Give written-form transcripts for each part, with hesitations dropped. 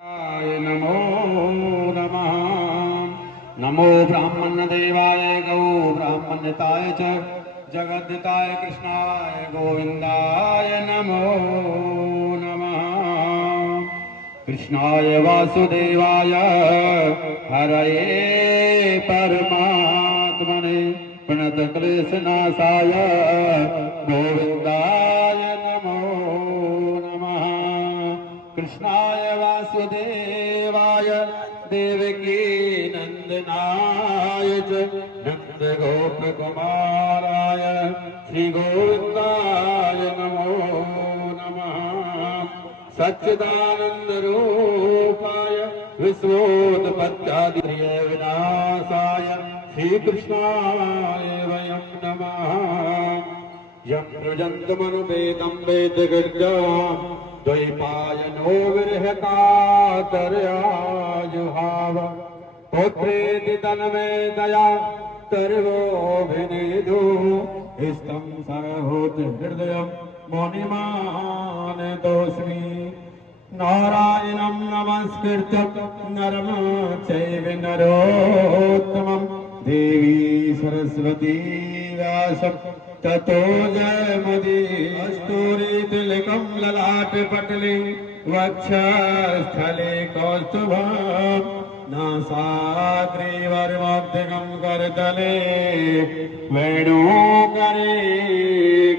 नमो नमः। नमो ब्राह्मणदेवाय गौ ब्राह्मणताय च जगद्दिताय कृष्णाय गोविन्दाय नमो नमः। कृष्णाय वासुदेवाय हरये परमात्मने प्रणतक्लेशनाशाय गोविन्दाय नमो नमः। कृष्णाय वासुदेवाय देवकी नंदनाय च नन्दगोपकुमाराय श्रीगोविन्दाय नमो नमः। सच्चिदानन्दरूपाय विश्वोत्पत्त्यादि विनाशाय श्रीकृष्णाय वयं नमः। यं रुजन्तमनुपेतं वेदगर्जा द्वैपायनो विरहकातर्याजुहाव पुत्रेति तन्मे दया सर्वोऽभिनेदु इष्टं सर्वभूत हृदयं मुनिमानतोऽस्मि। नारायणं नमस्कृत्य नरं चैव नरोत्तमं देवी सरस्वती व्यासं ततो जयमुदीरये। तिलकं ललाटपटले वक्षस्थले कौस्तुभं नासाग्रीवमध्यगं करतले वेणुकरे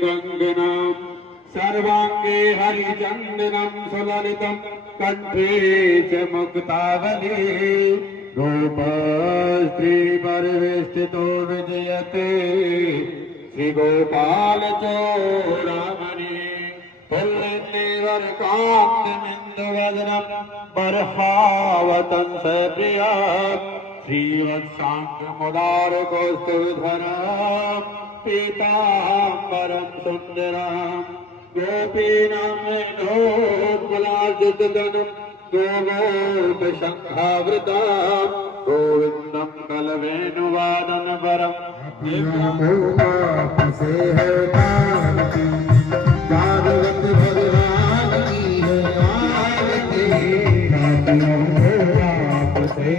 गङ्गनं सर्वाङ्गे हरिचन्दनं सुललितं कण्ठे च मुक्तावली रूपस्त्रीपरिवेष्टितो विजयते श्रीगोपाल चूडामणि पुल्लिनीवरकान्तमिन्दुवदनं बर्हावतं सप्रिया श्रीवत्साङ्गमुदारकौस्तुभधरं पीताम्बरं सुन्दरं गोपीनां नोत्पलार्जितधनं गोगोपशङ्खावृतं गोविन्दं कलवेणुवादनवरं भागवत भगवान की है आरती। आपसे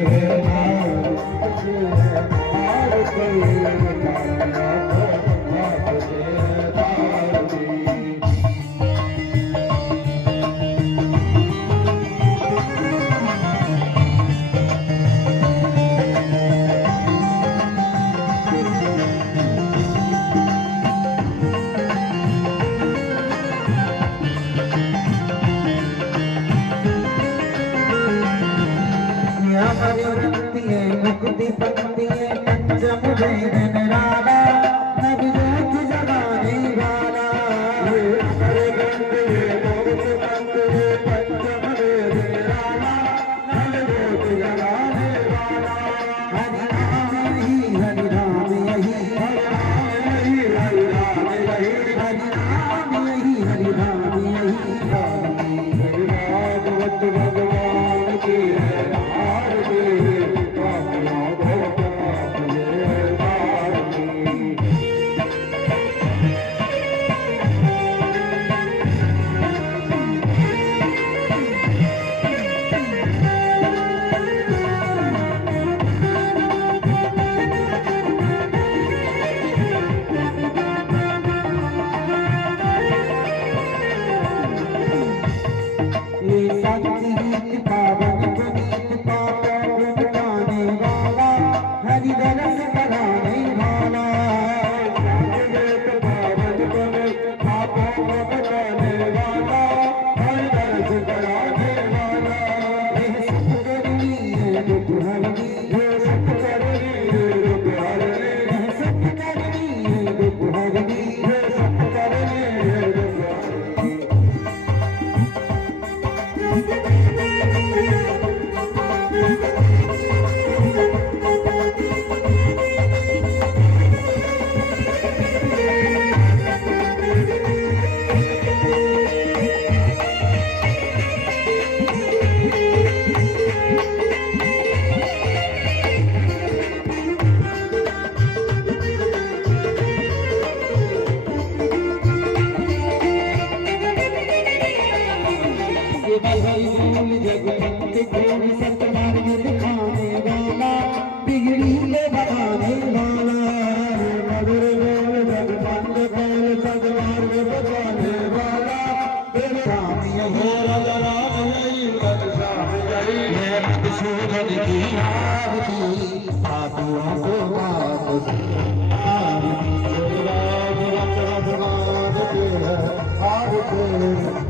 हार के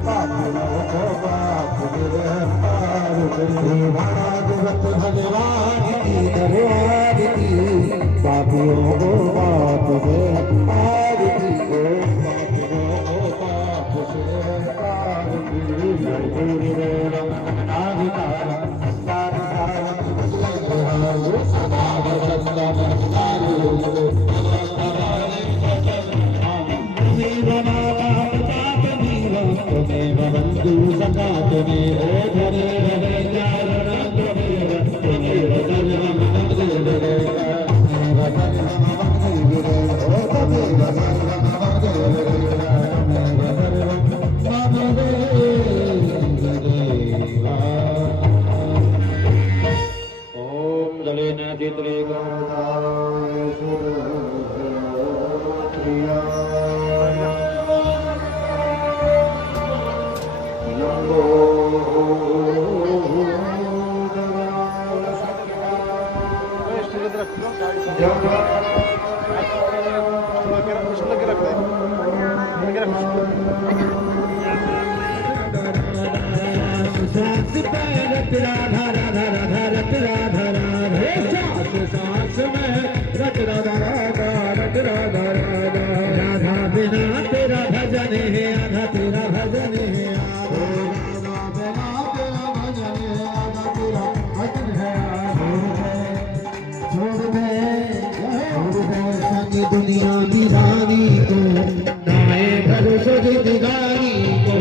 पापियों को बाप गिरफ्तार के भागवत भगवान की दरबार की पापियों को बाप गिरफ्तार की पापियों को बाप गिरफ्तार की मजबूरी में नाविकारा दुनिया की रानी को नाए भरोसे जिंदगानी को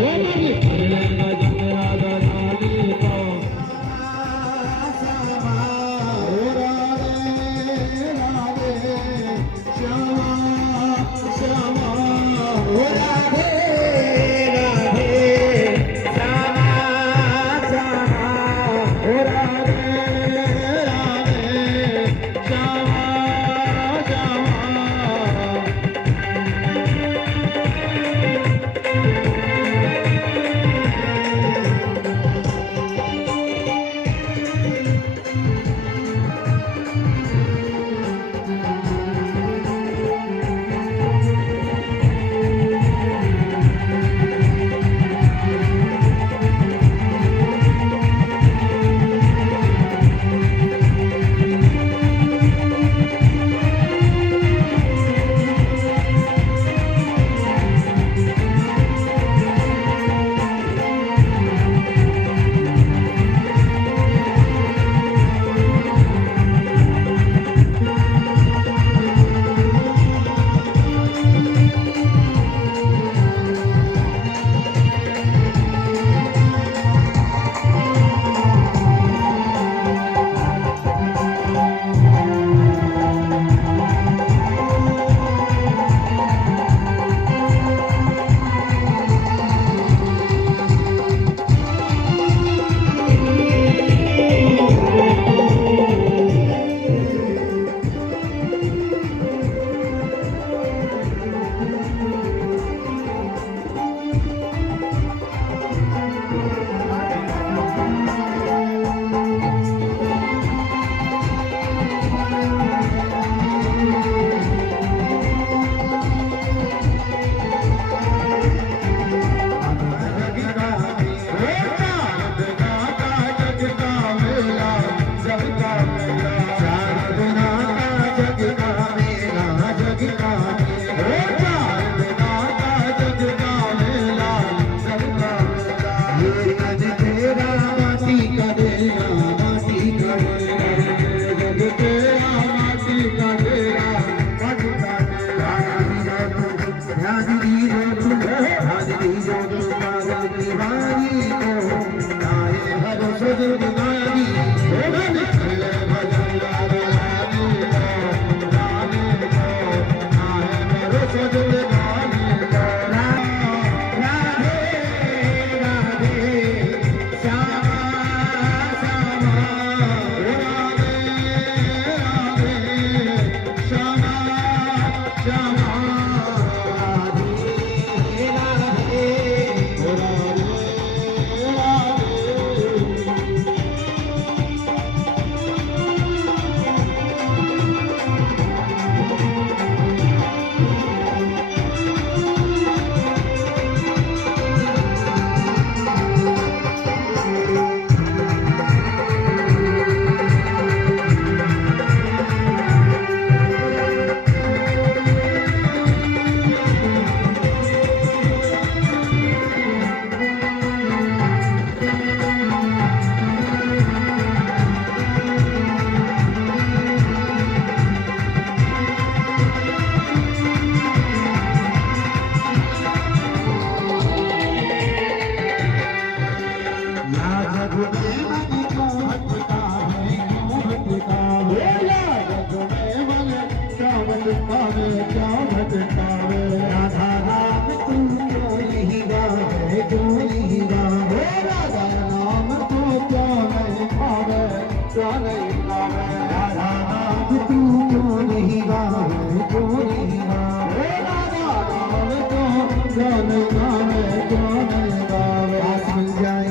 क्यों न गावे, क्यों न गावे। पास मिल जाए,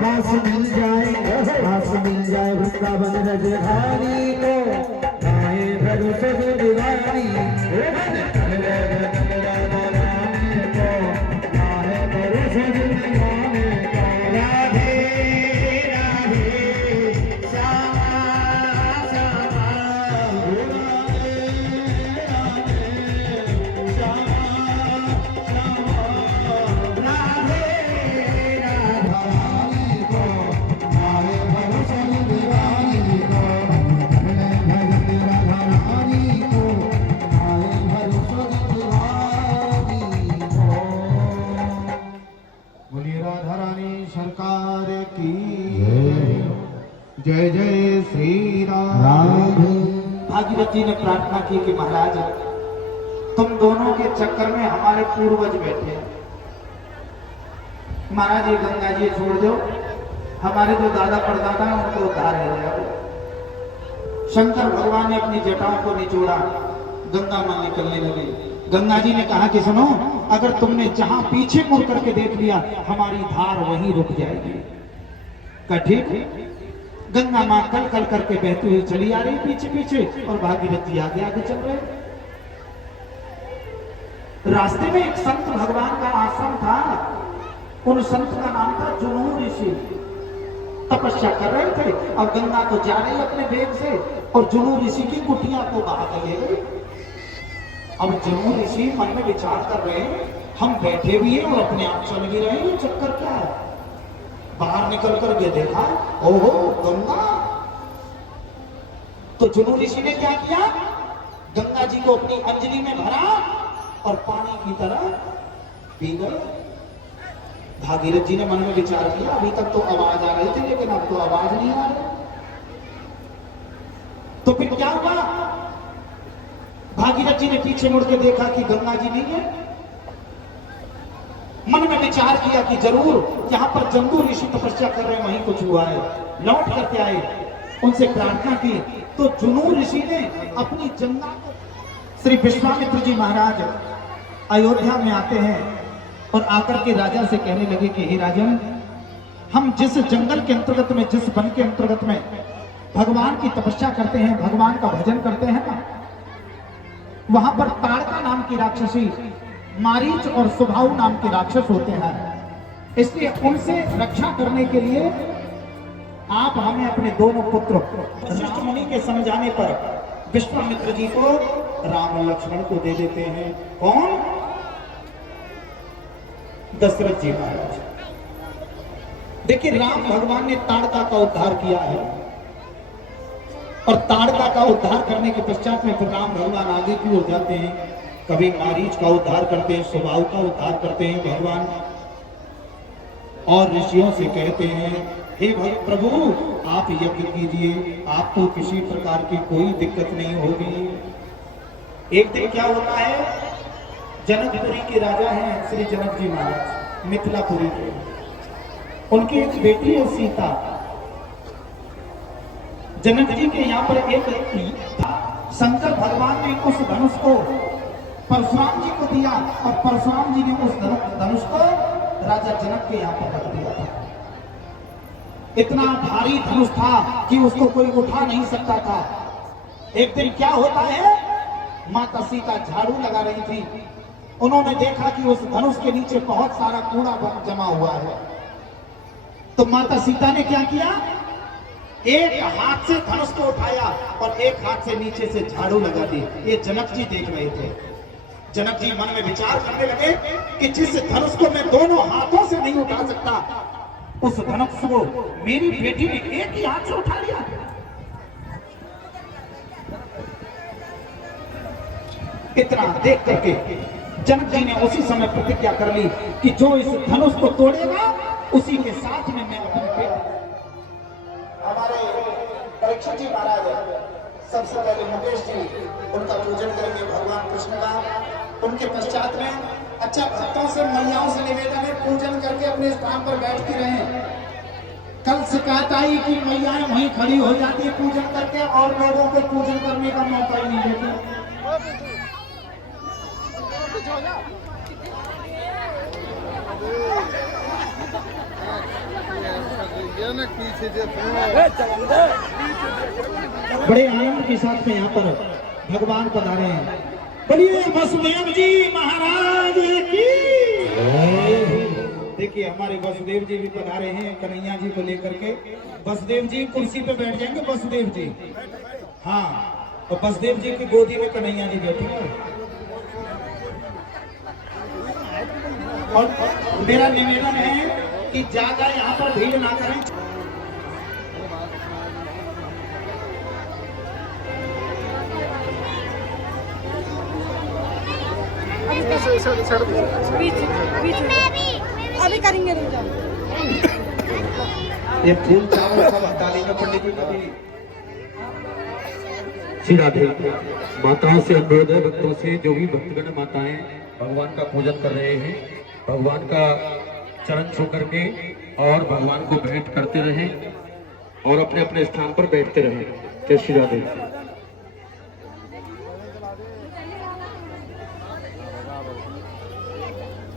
पास मिल जाए, पास मिल जाए वृंदावन रजधानी को, गाए भरोसे दीवानी सरकार की जय जय श्री राम। भागीरथ जी ने प्रार्थना की कि महाराज तुम दोनों के चक्कर में हमारे पूर्वज बैठे हैं, महाराज ये गंगा जी छोड़ दो, हमारे जो दादा परदादा हैं उनको उद्धार है जाओ। शंकर भगवान ने अपनी जटाओं को निचोड़ा, गंगा मां निकलने लगी। गंगा जी ने कहा कि सुनो, अगर तुमने जहां पीछे मुड़ करके देख लिया हमारी धार वहीं रुक जाएगी। का ठीक है। गंगा मां कल कल करके बहती हुई चली आ रही पीछे पीछे, और भागीरथ जी आगे आगे चल रहे। रास्ते में एक संत भगवान का आश्रम था, उन संत का नाम था जुनून ऋषि। तपस्या कर रहे थे और गंगा तो जा रही अपने वेग से, और जुनून ऋषि की कुटिया को बहा के ले गई। अब जुनून ऋषि मन में विचार कर रहे हैं, हम बैठे भी हैं और अपने आप चल भी रहे हैं, ये चक्कर क्या है। बाहर निकल करके देखा, ओहो गंगा। तो जुनून ऋषि ने क्या किया, गंगा जी को अपनी अंजलि में भरा और पानी की तरह पी गए। भागीरथ जी ने मन में विचार किया, अभी तक तो आवाज आ रही थी लेकिन अब तो आवाज नहीं आ रही। तो फिर क्या हुआ, भागीरथ जी ने पीछे मुड़ के देखा कि गंगा जी नहीं है। मन में विचार किया कि जरूर यहां पर जम्बू ऋषि तपस्या कर रहे हैं, वहीं कुछ हुआ है। लौट करके आए, उनसे प्रार्थना की, तो जुनून ऋषि ने अपनी गंगा को। श्री विश्वामित्र जी महाराज अयोध्या में आते हैं और आकर के राजा से कहने लगे कि हे राजन, हम जिस जंगल के अंतर्गत में, जिस वन के अंतर्गत में भगवान की तपस्या करते हैं, भगवान का भजन करते हैं ना, वहां पर ताड़का नाम की राक्षसी, मारीच और सुभाव नाम के राक्षस होते हैं। इसलिए उनसे रक्षा करने के लिए आप हमें अपने दोनों पुत्र वशिष्ठ मुनि के समझाने पर विश्वामित्र जी को राम लक्ष्मण को दे देते हैं। कौन? दशरथ जी महाराज। देखिए, राम भगवान ने ताड़का का उद्धार किया है, और ताड़का का उद्धार करने के पश्चात में फिर राम भगवान आगे की ओर जाते हैं। कभी मारीच का उद्धार करते हैं, स्वभाव का उद्धार करते हैं भगवान, और ऋषियों से कहते हैं, हे प्रभु आप यज्ञ कीजिए, आपको किसी प्रकार की कोई दिक्कत नहीं होगी। एक दिन क्या होता है, जनकपुरी के राजा हैं श्री जनक जी महाराज, मिथिलापुरी के। उनकी एक बेटी है सीता। जनक जी के यहाँ पर एक शंकर भगवान ने उस धनुष को परशुराम जी को दिया, और परशुराम जी ने उस धनुष को राजा जनक के यहाँ पर रख दिया था। इतना भारी धनुष था कि उसको कोई उठा नहीं सकता था। एक दिन क्या होता है, माता सीता झाड़ू लगा रही थी, उन्होंने देखा कि उस धनुष के नीचे बहुत सारा कूड़ा जमा हुआ है। तो माता सीता ने क्या किया, एक हाथ से धनुष को उठाया और एक हाथ से नीचे से झाड़ू लगा दी। ये जनक जी देख रहे थे। जनक जी मन में विचार करने लगे कि जिस धनुष को मैं दोनों हाथों से नहीं उठा सकता, उस धनुष को मेरी बेटी ने एक ही हाथ से उठा लिया। इतना देख करके जनक जी ने उसी समय प्रतिज्ञा कर ली कि जो इस धनुष को तोड़ेगा उसी के साथ में मैं अपने बेटे। हमारे परीक्षित जी महाराज सबसे पहले मुकेश जी उनका पूजन करेंगे भगवान कृष्ण का। उनके पश्चात में अच्छा भक्तों से, मैयाओं से निवेदन है, पूजन करके अपने स्थान पर बैठती रहे। कल शिकायत आई कि मैयाएं वहीं खड़ी हो जाती है पूजन करके, और लोगों को पूजन करने का मौका ही नहीं देती। बड़े आनंद के साथ में यहाँ पर भगवान पधारे हैं। बोलिए वसुदेव जी महाराज की। देखिए हमारे वसुदेव जी भी पधारे हैं कन्हैया जी को लेकर के। वसुदेव जी कुर्सी पे बैठ जाएंगे वसुदेव जी। हाँ, और वसुदेव जी की गोदी में कन्हैया जी बैठेंगे। और मेरा निवेदन है कि ज्यादा यहाँ पर भीड़ ना करें। अभी करेंगे, रुक जाओ। ये फूल चावल सब हटा लेंगे पंडित जी कभी। श्री राधे। माताओं से अनुरोध है, भक्तों से, जो भी भक्तगण माताएं भगवान का पूजन कर रहे हैं, भगवान का चरण छू करके और भगवान को भेंट करते रहें और अपने अपने स्थान पर बैठते रहें। जय श्री राधे।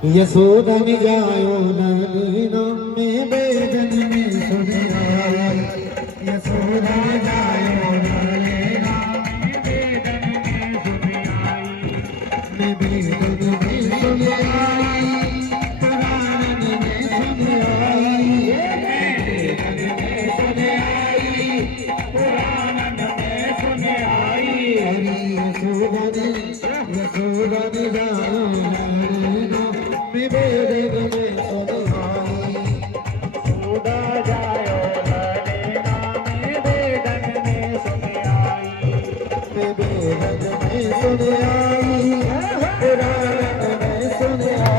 यशोदन जायो नदीनो में बेदन में सुनिया। यशोदन जायो नदीनो में बेदन में सुनिया। मैं बेदन में सुनिया, पुराण में सुनिया। बेदन में सुनिया, पुराण में सुनिया। हरि यशोदन यशोदन जायो नदीनो में बेदन में सुनिया। सोदा जायो नदीनो में बेदन में सुनिया। मैं बेदन में सुनिया, पुराण में सुनिया।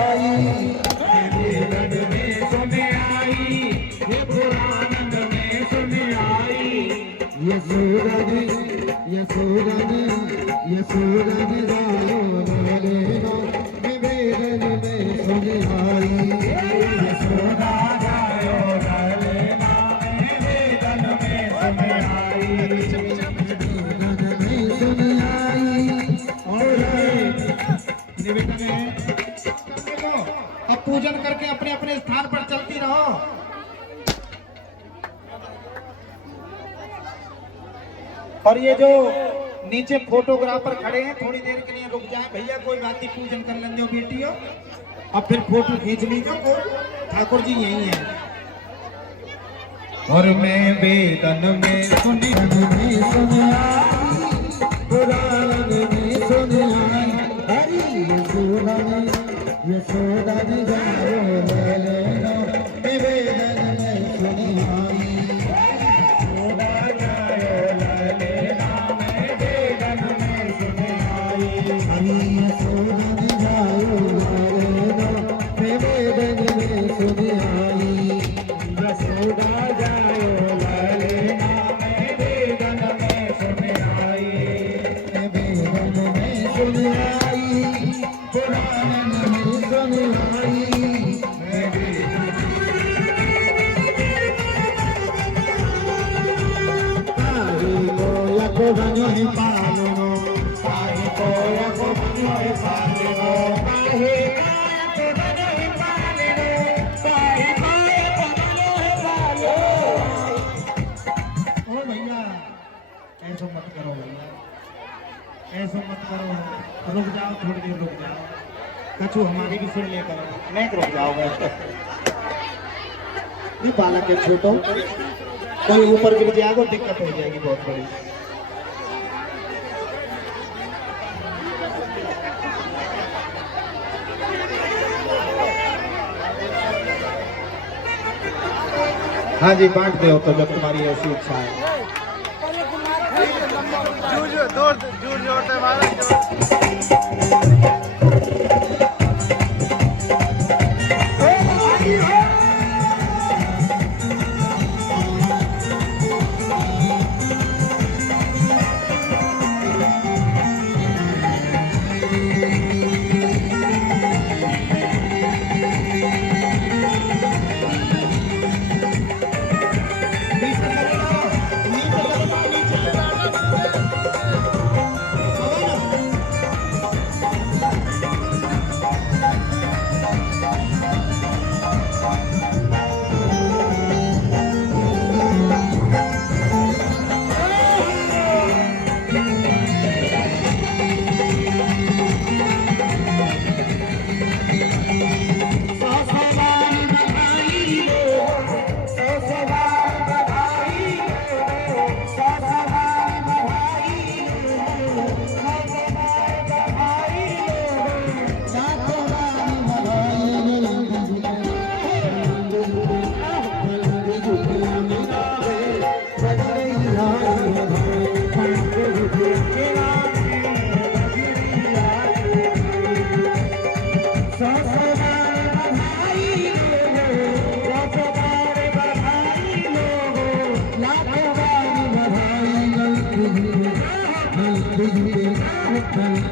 बेदन में सुनिया, ये पुराण में सुनिया। यशोदन यशोदन यशोदन जायो नदीनो में बेदन में सुनिया। यशोदा जायो नदीनो में बेदन में सुनिया। बेदन में सुनिया। और निवेदन है देखो, अब पूजन करके अपने अपने स्थान पर चलती रहो। और ये जो नीचे फोटोग्राफर खड़े हैं थोड़ी देर के लिए रुक जाए भैया, कोई बात नहीं, पूजन कर लेंगे बेटियों और फिर फोटो खींच लीजिए। ठाकुर जी यही है। और मैं बेदन में सुनिया, पुराण में सुनिया। हरि यशोदन यशोदन जायो नदीनो में बेदन में सुनिया। यशोदा जायो नदीनो में बेदन में सुनिया। हरि यशोदन जायो नदीनो में बेदन में सुनिया। यशोदा जायो नदीनो में बेदन में सुनिया। बेदन में सुनिया, पुराण में सुनिया। को बनो है पालो, काहे को को बनो है पालो। काहे को बनो है पालो, काहे को बनो है पालो। ओ भैया ऐसा मत करो भैया, ऐसा मत करो, रुक जाओ थोड़ी देर रुक जाओ। कछु हमारी भी सुन लेकर नहीं रुक जाओगे। ये बालक है छोटो, कोई ऊपर गिर जाएगा दिक्कत हो जाएगी बहुत बड़ी। हाँ जी बांट दो तो जब तुम्हारी ऐसी इच्छा है।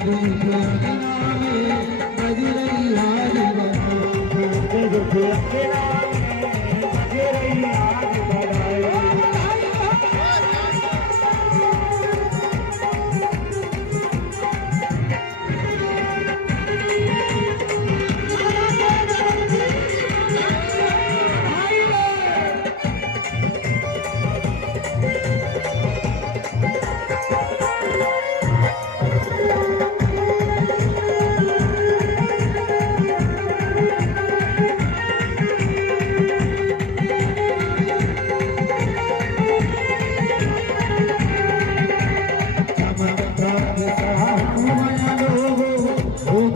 हो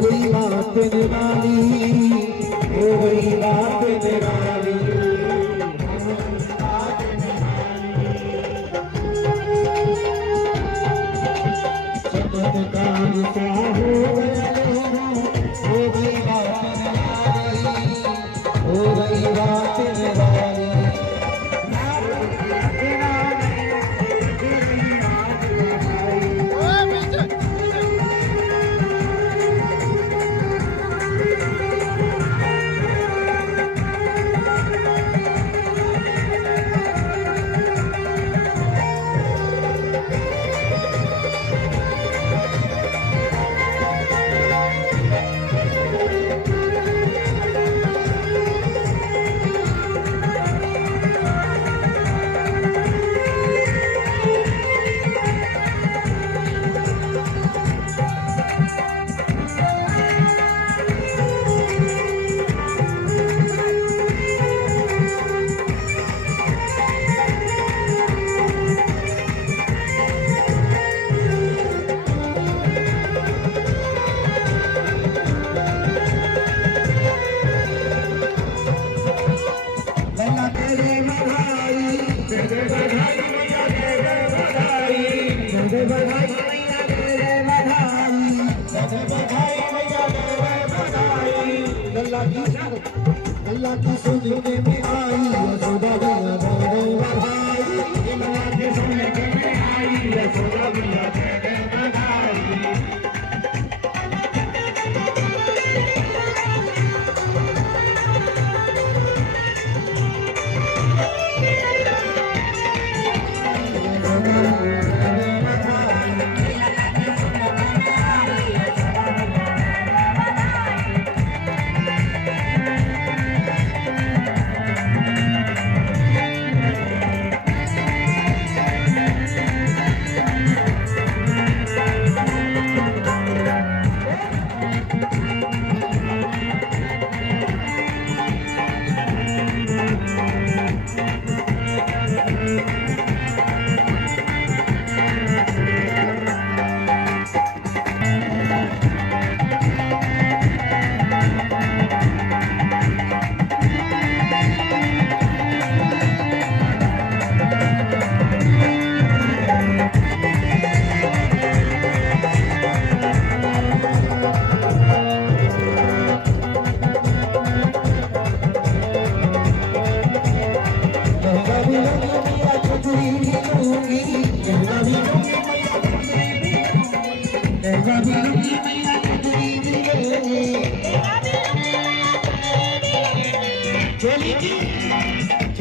गई बात निराली, हो गई बात निराली। चमत्कार सा हो गया, हो गई बात निराली, हो गई बात निराली। अल्लाह की सुनने में आई यशोदा बिया तेरे बधाई, अल्लाह की सुनने में आई यशोदा बिया तेरे बधाई।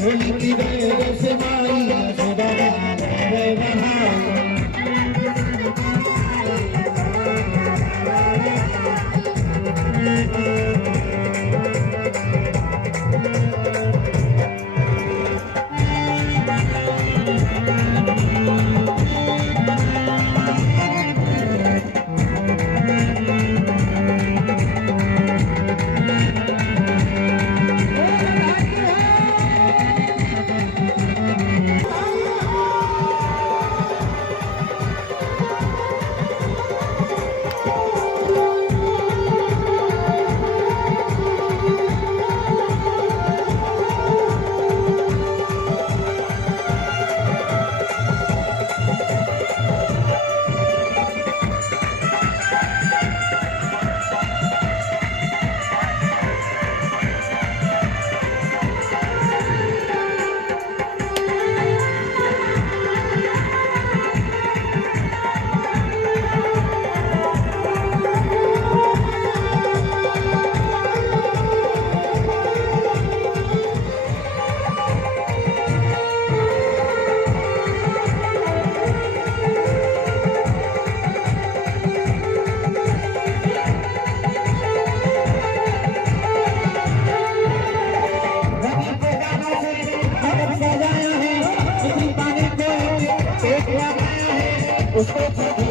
चोली की गए से माई यशोदा बिया तेरे बधाई।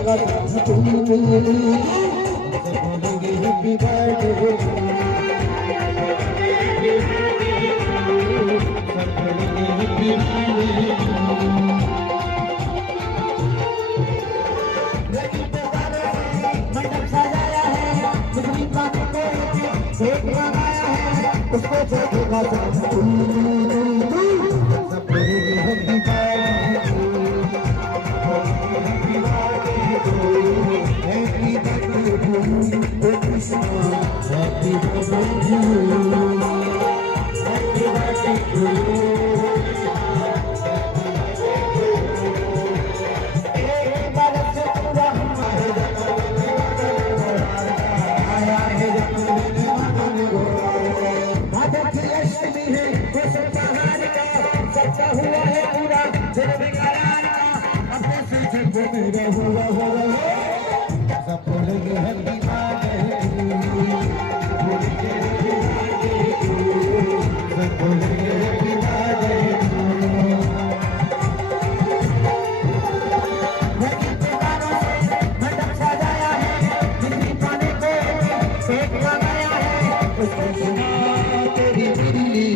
का तू बोलेंगे हैप्पी बर्थडे मंडप सजाया है बिजली पानी को एक लगाया है उसको देखेगा सब बोलेंगे हैप्पी तेरी